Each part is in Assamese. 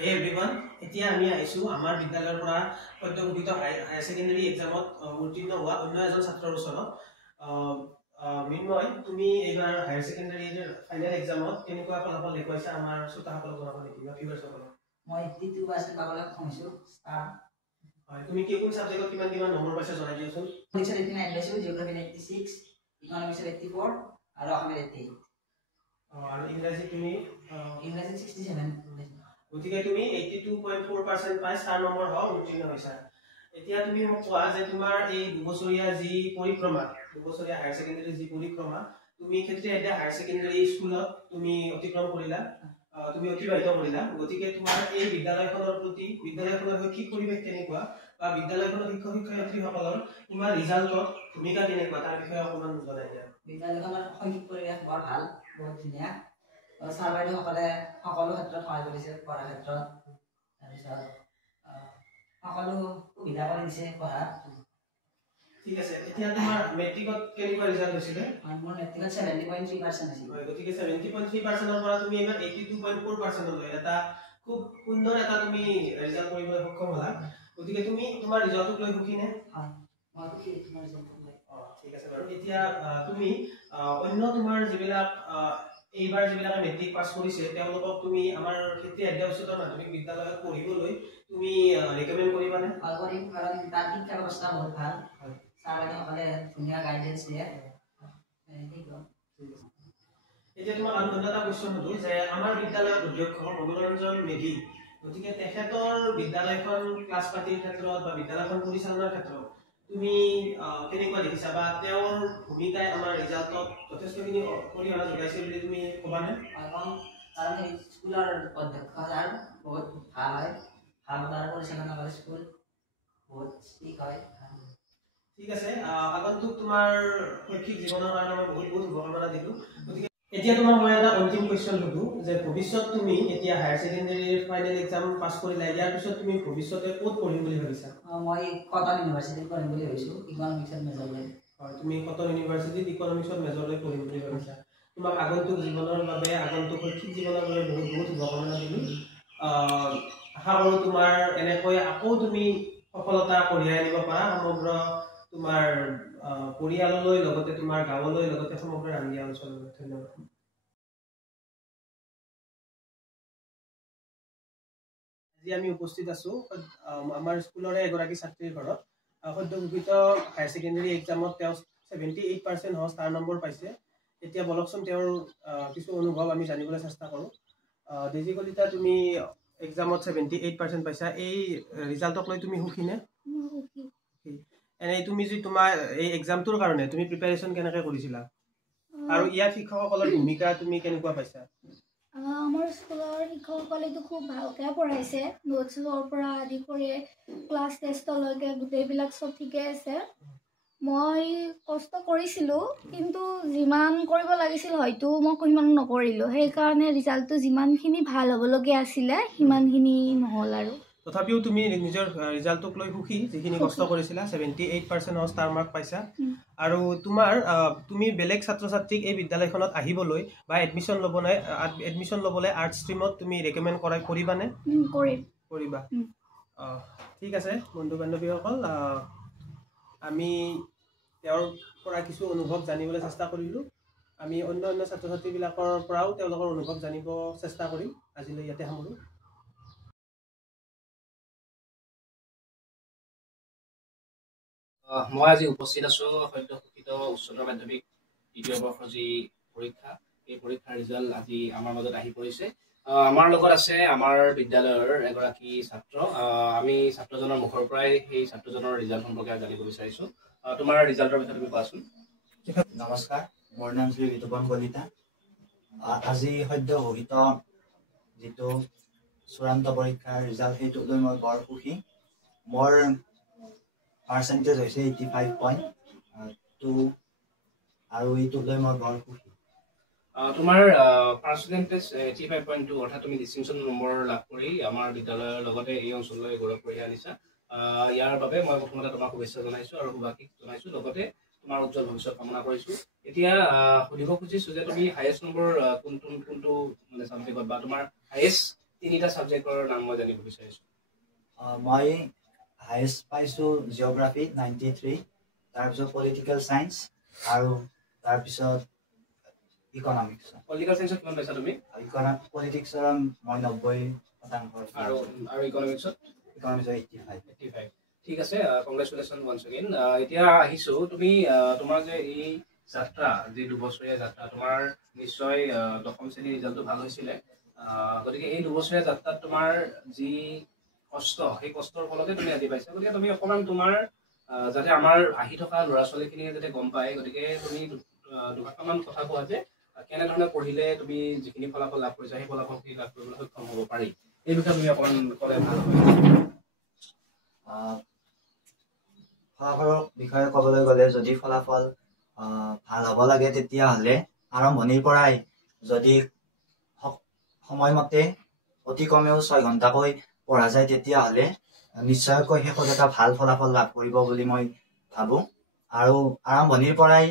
Hey everyone, এতিয়া আমি আইছো আমাৰ বিদ্যালয়ৰ পৰা পদ্যগীত হায়াৰ সেকেন্ডাৰী এক্সামত উত্তীৰ্ণ হোৱা অন্য এজন ছাত্ৰৰ ওচৰত মিনময় তুমি এইবাৰ হায়াৰ সেকেন্ডাৰীৰ ফাইনেল এক্সামত কেনেকুৱা ফলাফল দেখুৱাইছা আমাৰ শ্ৰোতাসকলক জনাব নেকি বা ভিউৱাৰ্ছসকলক? মই 82% পাবলৈ সক্ষম হৈছো। হয়, তুমি কোন সাবজেক্টত কিমান নম্বৰ পাইছা জনাই দিয়কচোন। ফিজিক্স 89 পাইছো, জিওগ্ৰাফি 96, ইকনমিক্স 84 আৰু অসমীয়া 88। আৰু ইংৰাজী তুমি ইংৰাজী 67 গতিকে তুমি 82.4% পাই 4 নম্বৰ হ উত্তীৰ্ণ হৈছা। এতিয়া তুমি মোক কোৱা যে তোমাৰ এই দুবছৰীয়া যি পৰিক্ৰমা, দুবছৰীয়া হায়াৰ সেকেন্ডাৰী যি পৰিক্ৰমা তুমি ক্ষেত্ৰীয় এতিয়া হায়াৰ সেকেন্ডাৰী স্কুলত তুমি অতিক্ৰম কৰিলা, তুমি অতিবাহিত কৰিলা। গতিকে তোমাৰ এই বিদ্যালয়খনৰ প্ৰতি বিদ্যালয়খনৰ শৈক্ষিক পৰিৱেশ কেনেকুৱা বা বিদ্যালয়খনৰ শিক্ষক শিক্ষয়িত্ৰীসকলৰ তোমাৰ ৰিজাল্টত ভূমিকা কেনেকুৱা তাৰ বিষয়ে অকণমান জনাই দিয়া। বিদ্যালয়খনৰ শৈক্ষিক পৰিৱেশ বৰ ভাল, বহুত ধুনীয়া। ছাৰ বাইদেউসকলে সকলো ক্ষেত্ৰত সহায় কৰিছে, পঢ়াৰ ক্ষেত্ৰত তাৰপিছত সকলো সুবিধা কৰি দিছে পঢ়াত। ঠিক আছে, এতিয়া তোমাৰ মেট্ৰিকত কেনেকুৱা ৰিজাল্ট হৈছিলে? মোৰ মেট্ৰিকত 70.3% হৈছিল। হয়, গতিকে 70.3%ৰ পৰা তুমি এবাৰ 82.4% লৈ এটা খুব সুন্দৰ এটা তুমি ৰিজাল্ট কৰিবলৈ সক্ষম হ'লা। গতিকে তুমি তোমাৰ ৰিজাল্টক লৈ সুখী নে? হয়, মই সুখী তোমাৰ ৰিজাল্টক লৈ। ঠিক আছে বাৰু। এতিয়া তুমি অন্য তোমাৰ যিবিলাক এইবাৰ যিবিলাক মেট্ৰিক পাছ কৰিছে তেওঁলোকক তুমি আমাৰ ক্ষেত্ৰীয় আদ্য উচ্চতৰ মাধ্যমিক বিদ্যালয়ত পঢ়িবলৈ তুমি ৰেকমেণ্ড কৰিবানে? হয়, কৰিম, কাৰণ তাৰ শিক্ষা ব্যৱস্থা বহুত ভাল। ছাৰ বাইদেউসকলে ধুনীয়া গাইডেন্স দিয়ে। এতিয়া তোমাক আৰু এটা কোৱেশ্চন সুধো যে আমাৰ বিদ্যালয়ৰ অধ্যক্ষ মনোৰঞ্জন মেধি, গতিকে তেখেতৰ বিদ্যালয়খন ক্লাছ পাতিৰ ক্ষেত্ৰত বা বিদ্যালয়খন পৰিচালনাৰ ক্ষেত্ৰত তুমি কেনেকুৱা দেখিছা বা তেওঁৰ ভূমিকাই আমাৰ ৰিজাল্টত যথেষ্টখিনি অৰিহণা যোগাইছে বুলি তুমি ক'বানে? কাৰণ স্কুলৰ অধ্যক্ষ ছাৰ বহুত ভাল হয়, ভালদৰে পৰিচালনা কৰে স্কুল, বহুত ঠিক হয়। ঠিক আছে, আগন্তুক তোমাৰ শৈক্ষিক জীৱনৰ কাৰণে মই বহুত শুভকামনা দিলোঁ। গতিকে এতিয়া তোমাক মই এটা অন্তিম কুৱেশ্যন সুধো যে ভৱিষ্যত তুমি এতিয়া হায়াৰ সেকেন্ডাৰীৰ ফাইনেল এক্সাম পাছ কৰিলা, ইয়াৰ পিছত তুমি ভৱিষ্যতে ক'ত পঢ়িম বুলি ভাবিছা? মই কটন ইউনিভাৰ্চিটিত পঢ়িম বুলি ভাবিছোঁ, ইকনমিক্সত মেজৰ লৈ। হয়, তুমি কটন ইউনিভাৰ্চিটিত ইকনমিক্সত মেজৰ লৈ পঢ়িম বুলি ভাবিছা। তোমাক আগন্তুক জীৱনৰ বাবে আগন্তুক শৈক্ষিক জীৱনৰ বাবে বহুত শুভকামনা দিলোঁ। আশা কৰোঁ তোমাৰ এনেকৈ আকৌ তুমি সফলতা কঢ়িয়াই আনিব পাৰা সমগ্ৰ তোমাৰ পৰিয়াললৈ, লগতে তোমাৰ গাঁৱলৈ, লগতে সমগ্ৰ ৰাঙ্গিয়া অঞ্চললৈ। ধন্যবাদ। আজি আমি উপস্থিত আছোঁ আমাৰ স্কুলৰে এগৰাকী ছাত্ৰীৰ ঘৰত। সদ্য ঘোষিত হায়াৰ সেকেন্ডাৰী এক্সামত তেওঁ 78% ষ্টাৰ নম্বৰ পাইছে। এতিয়া বলকচোন তেওঁৰ কিছু অনুভৱ আমি জানিবলৈ চেষ্টা কৰোঁ। ডেজি কলিতা, তুমি এক্সামত 78% পাইছা, এই ৰিজাল্টক লৈ তুমি সুখী নে? সুখী। এনেই তুমি যি তোমাৰ এই এক্সামটোৰ কাৰণে তুমি প্ৰিপাৰেশ্যন কেনেকৈ কৰিছিলা আৰু ইয়াত শিক্ষকসকলৰ ভূমিকা তুমি কেনেকুৱা পাইছা? আমাৰ স্কুলৰ শিক্ষকসকলেতো খুব ভালকৈ পঢ়াইছে, নোটছৰ পৰা আদি কৰি ক্লাছ টেষ্টলৈকে গোটেইবিলাক চব ঠিকে আছে। মই কষ্ট কৰিছিলোঁ, কিন্তু যিমান কৰিব লাগিছিল হয়তো মই সিমান নকৰিলোঁ, সেইকাৰণে ৰিজাল্টটো যিমানখিনি ভাল হ'বলগীয়া আছিলে সিমানখিনি নহ'ল। আৰু তথাপিও তুমি নিজৰ ৰিজাল্টক লৈ সুখী, যিখিনি কষ্ট কৰিছিলা, 78% ষ্টাৰ মাৰ্ক পাইছা। আৰু তুমি বেলেগ ছাত্ৰ ছাত্ৰীক এই বিদ্যালয়খনত আহিবলৈ বা এডমিশ্যন ল'বলৈ আৰ্টছ ষ্ট্ৰীমত তুমি ৰেকমেণ্ড কৰিবানে? কৰিবা। ঠিক আছে বন্ধু বান্ধৱীসকল, আমি তেওঁৰ পৰা কিছু অনুভৱ জানিবলৈ চেষ্টা কৰিলোঁ। আমি অন্য ছাত্ৰ ছাত্ৰীবিলাকৰ পৰাও তেওঁলোকৰ অনুভৱ জানিব চেষ্টা কৰিম। আজিলৈ ইয়াতে সামৰোঁ। মই আজি উপস্থিত আছোঁ সদ্য ঘোষিত উচ্চতৰ মাধ্যমিক দ্বিতীয় বৰ্ষৰ যি পৰীক্ষা, এই পৰীক্ষাৰ ৰিজাল্ট আজি আমাৰ মাজত আহি পৰিছে। আমাৰ লগত আছে আমাৰ বিদ্যালয়ৰ এগৰাকী ছাত্ৰ। আমি ছাত্ৰজনৰ মুখৰ পৰাই সেই ছাত্ৰজনৰ ৰিজাল্ট সম্পৰ্কে জানিব বিচাৰিছোঁ। তোমাৰ ৰিজাল্টৰ বিষয়ে তুমি কোৱাচোন। নমস্কাৰ, মোৰ নাম শ্ৰী ঋতুপন কলিতা। আজি সদ্য ঘোষিত যিটো চূড়ান্ত পৰীক্ষাৰ ৰিজাল্ট সেইটো লৈ মই বৰ সুখী। মোৰ পাৰ্চেণ্টেজ হৈছে 85.2 আৰু এইটো লৈ মই বৰ সুখী। তোমাৰ পাৰ্চেণ্টেজ 85.2 অৰ্থাৎ তুমি ডিষ্টিংশ্যন নম্বৰ লাভ কৰি আমাৰ বিদ্যালয়ৰ লগতে এই অঞ্চললৈ গৌৰৱ কঢ়িয়াই আনিছা। ইয়াৰ বাবে মই প্ৰথমতে তোমাক শুভেচ্ছা জনাইছোঁ আৰু শুভাশীষ জনাইছোঁ, লগতে তোমাৰ উজ্জ্বল ভৱিষ্যত কামনা কৰিছোঁ। এতিয়া সুধিব খুজিছোঁ যে তুমি হায়েষ্ট নম্বৰ কোনটো মানে ছাবজেক্টত বা তোমাৰ হায়েষ্ট তিনিটা সাবজেক্টৰ নাম মই জানিব বিচাৰিছোঁ। মই হায়েষ্ট পাইছোঁ জিঅ'গ্ৰাফি 93, তাৰপিছত পলিটিকেল চায়েন্স আৰু তাৰপিছত ইকনমিক্স। পলিটিকেল চায়েন্সত কিমান পাইছা তুমি? পলিটিক্সৰ মই 90% আৰু ইকনমিক্সত 85। ঠিক আছে, কংগ্ৰেচুলেশ্যন ওৱান্স এগেইন। এতিয়া আহিছোঁ, তুমি তোমাৰ যে এই যাত্ৰা, যি 2 বছৰীয়া যাত্ৰা, তোমাৰ নিশ্চয় 10ম শ্ৰেণীৰ ৰিজাল্টটো ভাল হৈছিলে। গতিকে এই 2 বছৰীয়া যাত্ৰাত তোমাৰ যি কষ্ট, সেই কষ্টৰ ফলতে তুমি আজি পাইছা। গতিকে তুমি অকণমান তোমাৰ যাতে আমাৰ আহি থকা ল'ৰা ছোৱালীখিনিয়ে যাতে গম পায়, গতিকে তুমি দুটামান কথা কোৱা যে কেনেধৰণে পঢ়িলে তুমি যিখিনি ফলাফল লাভ কৰিছা সেই ফলাফলখিনি লাভ কৰিবলৈ সক্ষম হ'ব পাৰি, এই বিষয়ে তুমি অকণমান ক'লে ভাল হ'ব। ফলাফলৰ বিষয়ে ক'বলৈ গ'লে যদি ফলাফল ভাল হ'ব লাগে তেতিয়াহ'লে আৰম্ভণিৰ পৰাই যদি সময়মতে অতি কমেও 6 ঘণ্টাকৈ পঢ়া যায় তেতিয়াহ'লে নিশ্চয়কৈ শেষত এটা ভাল ফলাফল লাভ কৰিব বুলি মই ভাবোঁ। আৰু আৰম্ভণিৰ পৰাই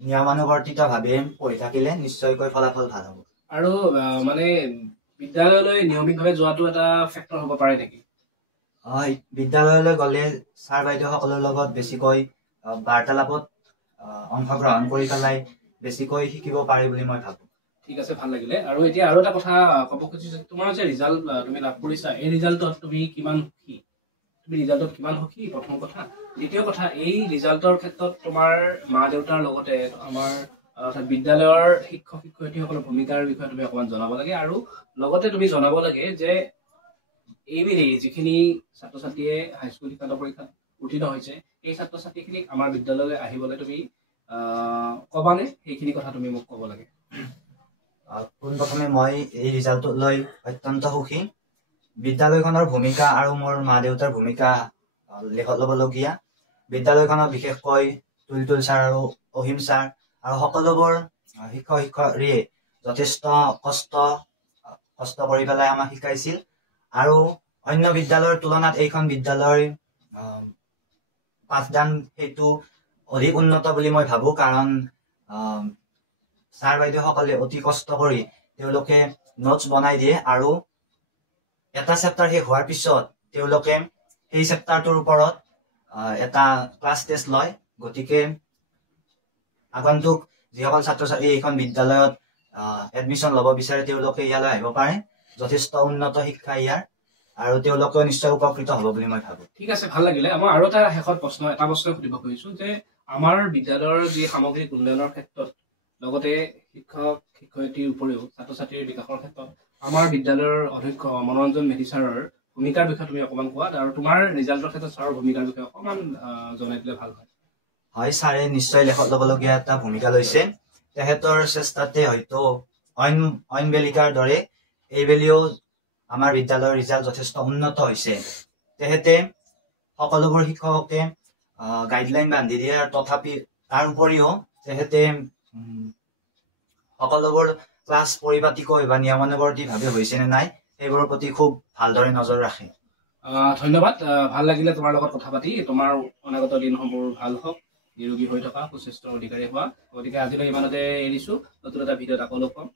নিয়মানুৱৰ্তিতভাৱে পঢ়ি থাকিলে নিশ্চয়কৈ ফলাফল ভাল হ'ব। আৰু মানে বিদ্যালয়লৈ নিয়মিতভাৱে যোৱাটো এটা ফেক্টৰ হ'ব পাৰে নেকি? হয়, বিদ্যালয়লৈ গ'লে ছাৰ বাইদেউসকলৰ লগত বেছিকৈ বাৰ্তালাপত অংশগ্ৰহণ কৰি পেলাই বেছিকৈ শিকিব পাৰি বুলি মই ভাবোঁ। ঠিক আছে, ভাল লাগিলে। আৰু এতিয়া আৰু এটা কথা ক'ব খুজিছোঁ, তোমাৰ যে ৰিজাল্ট তুমি লাভ কৰিছা, এই ৰিজাল্টত তুমি কিমান সুখী? প্ৰথম কথা। দ্বিতীয় কথা, এই ৰিজাল্টৰ ক্ষেত্ৰত তোমাৰ মা দেউতাৰ লগতে আমাৰ বিদ্যালয়ৰ শিক্ষক শিক্ষয়িত্ৰীসকলৰ ভূমিকাৰ বিষয়ে তুমি অকণমান জনাব লাগে। আৰু লগতে তুমি জনাব লাগে যে এইবেলি যিখিনি ছাত্ৰ ছাত্ৰীয়ে হাইস্কুল শিক্ষান্ত পৰীক্ষাত উত্তীৰ্ণ হৈছে, এই ছাত্ৰ ছাত্ৰীখিনিক আমাৰ বিদ্যালয়লৈ আহিবলৈ তুমি ক'বানে? সেইখিনি কথা তুমি মোক ক'ব লাগে। পোনপ্ৰথমে মই এই ৰিজাল্টটো লৈ অত্যন্ত সুখী। বিদ্যালয়খনৰ ভূমিকা আৰু মোৰ মা দেউতাৰ ভূমিকা লেখত ল'বলগীয়া। বিদ্যালয়খনত বিশেষকৈ তুলতুল ছাৰ আৰু অহিম ছাৰ আৰু সকলোবোৰ শিক্ষক শিক্ষয়িত্ৰীয়ে যথেষ্ট কষ্ট কৰি পেলাই আমাক শিকাইছিল। আৰু অন্য বিদ্যালয়ৰ তুলনাত এইখন বিদ্যালয়ৰ পাঠদান সেইটো অধিক উন্নত বুলি মই ভাবোঁ। কাৰণ ছাৰ বাইদেউসকলে অতি কষ্ট কৰি তেওঁলোকে নোটছ বনাই দিয়ে আৰু এটা চেপ্টাৰ শেষ হোৱাৰ পিছত তেওঁলোকে সেই চেপ্টাৰটোৰ ওপৰত এটা ক্লাছ টেষ্ট লয়। গতিকে আগন্তুক যিসকল ছাত্ৰ ছাত্ৰী এইখন বিদ্যালয়ত এডমিশ্যন ল'ব বিচাৰে তেওঁলোকে ইয়ালৈ আহিব পাৰে। যথেষ্ট উন্নত শিক্ষা ইয়াৰ, আৰু তেওঁলোকেও নিশ্চয় উপকৃত হ'ব বুলি মই ভাবোঁ। ঠিক আছে, ভাল লাগিলে। মই আৰু এটা শেষত এটা প্ৰশ্ন সুধিব খুজিছোঁ যে আমাৰ বিদ্যালয়ৰ যি সামগ্ৰিক উন্নয়নৰ ক্ষেত্ৰত, লগতে শিক্ষক শিক্ষয়িত্ৰীৰ উপৰিও ছাত্ৰ ছাত্ৰীৰ বিকাশৰ ক্ষেত্ৰত আমাৰ বিদ্যালয়ৰ অধ্যক্ষ মনোৰঞ্জন মেধি ছাৰৰ ভূমিকাৰ বিষয়ে তুমি অকণমান কোৱা, আৰু তোমাৰ ৰিজাল্টৰ ক্ষেত্ৰত ছাৰৰ ভূমিকাৰ বিষয়ে অকণমান জনাই দিলে ভাল হয়। হয়, ছাৰে নিশ্চয় লেখত ল'বলগীয়া এটা ভূমিকা লৈছে। তেখেতৰ চেষ্টাতে হয়তো অইন বেলিকাৰ দৰে এইবেলিও আমাৰ বিদ্যালয়ৰ ৰিজাল্ট যথেষ্ট উন্নত হৈছে। তেখেতে সকলোবোৰ শিক্ষককে গাইডলাইন বান্ধি দিয়ে, তথাপি তাৰ উপৰিও তেখেতে সকলোবোৰ ক্লাছ পৰিপাটিকৈ বা নিয়মানুৱৰ্তিভাৱে হৈছে নে নাই সেইবোৰৰ প্ৰতি খুব ভালদৰে নজৰ ৰাখে। ধন্যবাদ, ভাল লাগিলে তোমাৰ লগত কথা পাতি। তোমাৰ অনাগত দিনসমূহ ভাল হওক, নিৰোগী হৈ থকা, সুস্বাস্থ্যৰ অধিকাৰী হোৱা। গতিকে আজিলৈ ইমানতে এৰিছোঁ। নতুন এটা ভিডিঅ'ত আকৌ লগ পাম।